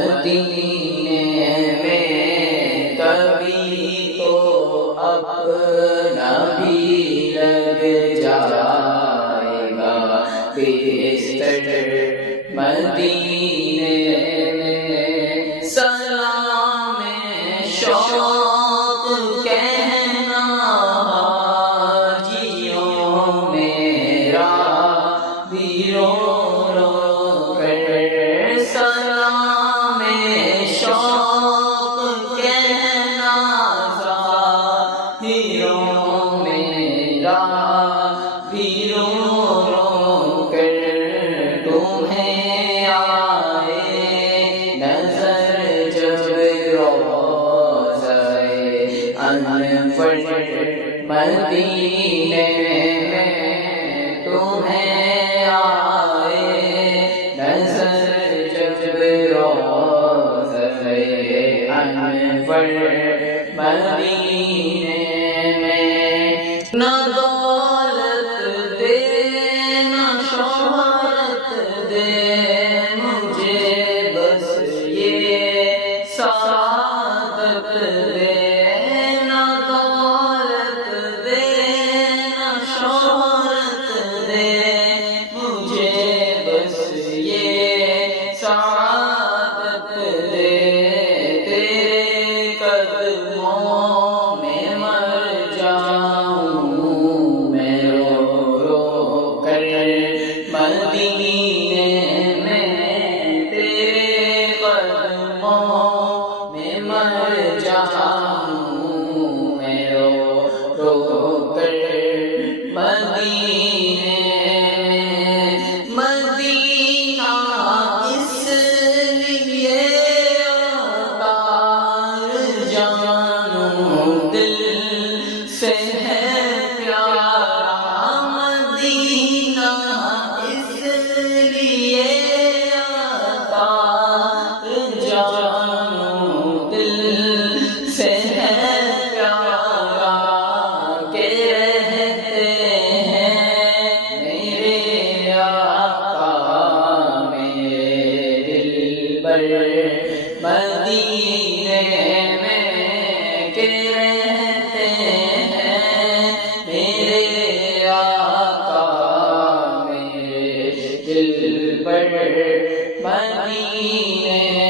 مدینے میں کبھی تو اپنا بھی لگ جائے گا بستر مدینے میں سلام شوق کہنا حاجیوں میرا بھی رو رو کر سلام شوق کہنا ظاہروں میرا بھی رو رو کر تمہیں آئے نظر جب روضہ انور مدینے میں تمہیں آئے نظر جب روضہ انور مدینے میں نہ دولت دے نہ شہرت دے مجھے بس یہ سعادت دے نہ دولت دے نہ شہرت دے مجھے بس یہ سعادت دے تیرے قدموں میں مر جاؤں میں رو رو کر مدینے میں تیرے قدموں میں مر جاؤں میں رو رو کر مدینے میں مدینہ اس لیے عطار جانوں دل سے ہے پیارا مدینہ اس لیے عطار جانوں دل سے ہے پیارا کہ رہتے ہیں میرے آقا میرے دلبر مدینے میں کہ رہتے ہیں میرے آقا میرے دلبر مدینے